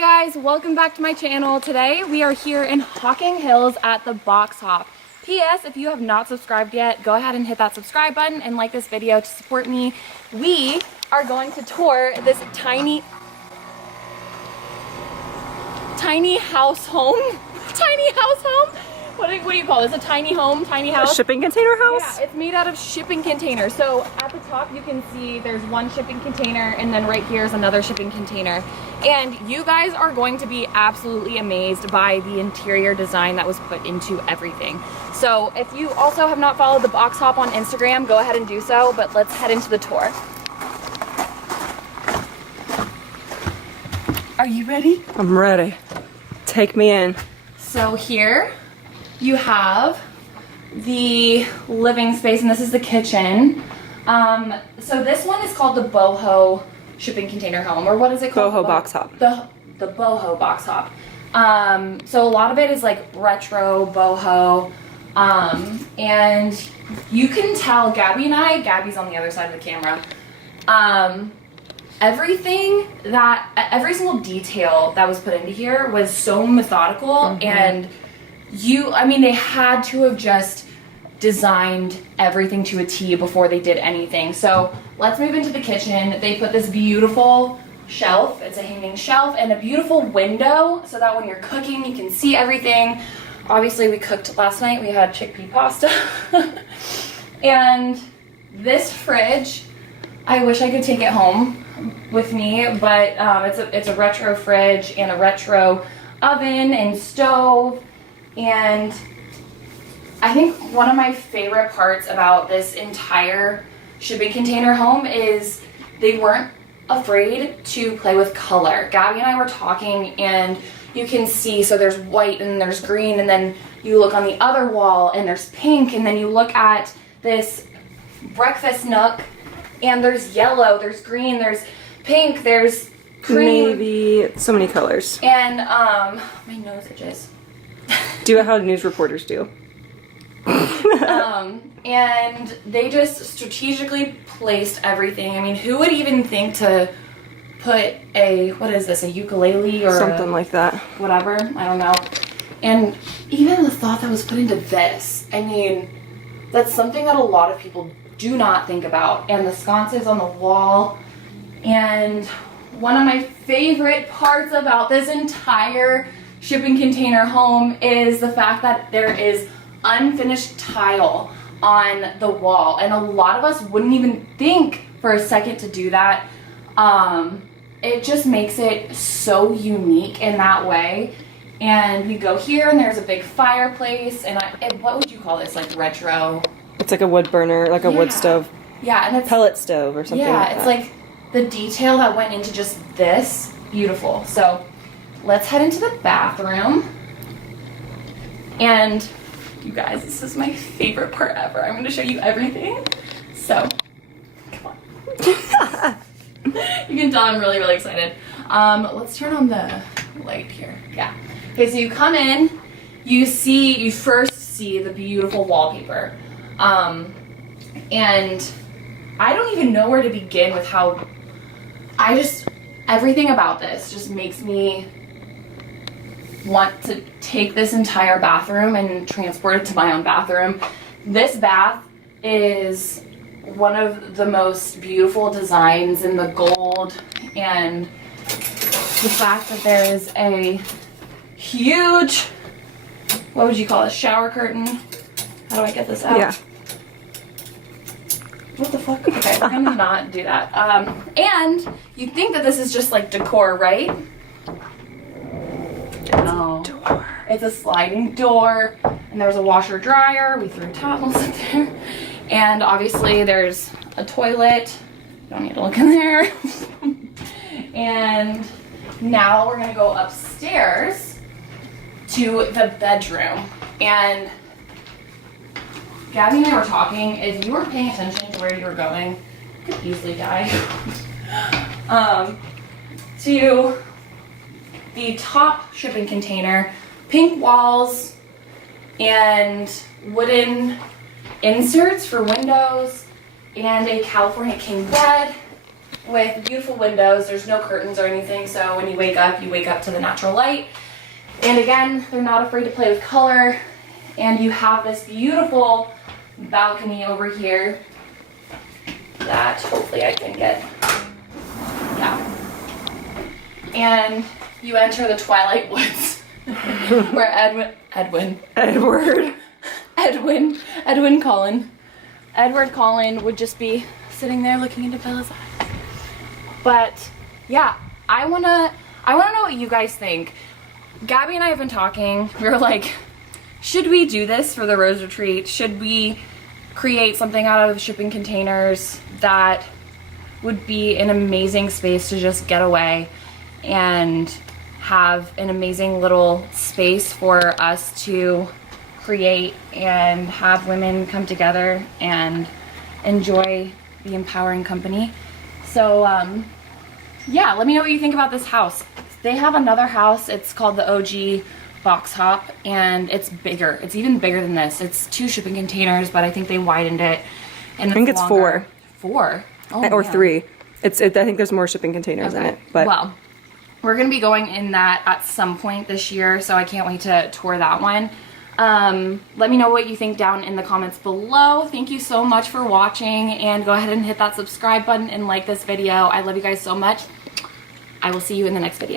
Hi guys, welcome back to my channel. Today we are here in Hocking Hills at the Box Hop. P.S. If you have not subscribed yet, go ahead and hit that subscribe button and like this video to support me. We are going to tour this tiny house home. Tiny house home? What do you call this? A tiny home, tiny house? A shipping container house? Yeah, it's made out of shipping containers. So at the top you can see there's one shipping container and then right here is another shipping container. And you guys are going to be absolutely amazed by the interior design that was put into everything. So if you also have not followed the Box Hop on Instagram, go ahead and do so, but let's head into the tour. Are you ready? I'm ready. Take me in. So here you have the living space, and this is the kitchen. So this one is called the boho shipping container home, or what is it called? Boho box hop. The boho box hop. So a lot of it is like retro boho, and you can tell Gabby's on the other side of the camera. Every single detail that was put into here was so methodical, and they had to have just designed everything to a T before they did anything. So let's move into the kitchen. They put this beautiful shelf. It's a hanging shelf and a beautiful window so that when you're cooking, you can see everything. Obviously, we cooked last night. We had chickpea pasta. And this fridge, I wish I could take it home with me, but it's a retro fridge and a retro oven and stove. And I think one of my favorite parts about this entire shipping container home is they weren't afraid to play with color. Gabby and I were talking, and you can see, so there's white and there's green, and then you look on the other wall and there's pink, and then you look at this breakfast nook and there's yellow, there's green, there's pink, there's cream. Navy, so many colors. And my nose itches. Do how news reporters do. And they just strategically placed everything. I mean, who would even think to put a ukulele or something like that? Whatever, I don't know. And even the thought that was put into this, I mean, that's something that a lot of people do not think about. And the sconces on the wall. And one of my favorite parts about this entire shipping container home is the fact that there is unfinished tile on the wall, and a lot of us wouldn't even think for a second to do that. It just makes it so unique in that way. And we go here and there's a big fireplace, and what would you call this, like retro? It's like a wood burner, like a wood stove. Yeah, and it's pellet stove or something like that. Yeah, it's like the detail that went into just this, beautiful. So let's head into the bathroom. And you guys, this is my favorite part ever. I'm going to show you everything. So, come on. You can tell I'm really, really excited. Let's turn on the light here. Yeah. Okay, so you come in, you first see the beautiful wallpaper. And I don't even know where to begin with how everything about this just makes me want to take this entire bathroom and transport it to my own bathroom. This bath is one of the most beautiful designs in the gold, and the fact that there is a huge, what would you call it, shower curtain. How do I get this out? Yeah. What the fuck? Okay, we're gonna not do that. And you'd think that this is just like decor, right? No. It's a sliding door, and there's a washer dryer. We threw towels in there. And obviously there's a toilet. Don't need to look in there. And now we're gonna go upstairs to the bedroom. And Gabby and I were talking. If you weren't paying attention to where you were going, you could easily die. To the top shipping container, pink walls and wooden inserts for windows, and a California king bed. with beautiful windows. There's no curtains or anything, so when you wake up to the natural light. And again, they're not afraid to play with color. And you have this beautiful balcony over here that hopefully I can get, yeah. And you enter the Twilight Woods where Edward Cullen would just be sitting there looking into Bella's eyes. But yeah, I wanna know what you guys think. Gabby and I have been talking. We were like, should we do this for the Rose Retreat? Should we create something out of shipping containers that would be an amazing space to just get away and have an amazing little space for us to create and have women come together and enjoy the empowering company. So yeah, let me know what you think about this house. They have another house, it's called the OG Box Hop, and it's bigger. It's even bigger than this. It's 2 shipping containers, but I think they widened it. And I think it's longer. 4. 4? Oh, or man. 3. I think there's more shipping containers in it. But well, we're gonna be going in that at some point this year, so I can't wait to tour that one. Let me know what you think down in the comments below. Thank you so much for watching, and go ahead and hit that subscribe button and like this video. I love you guys so much. I will see you in the next video.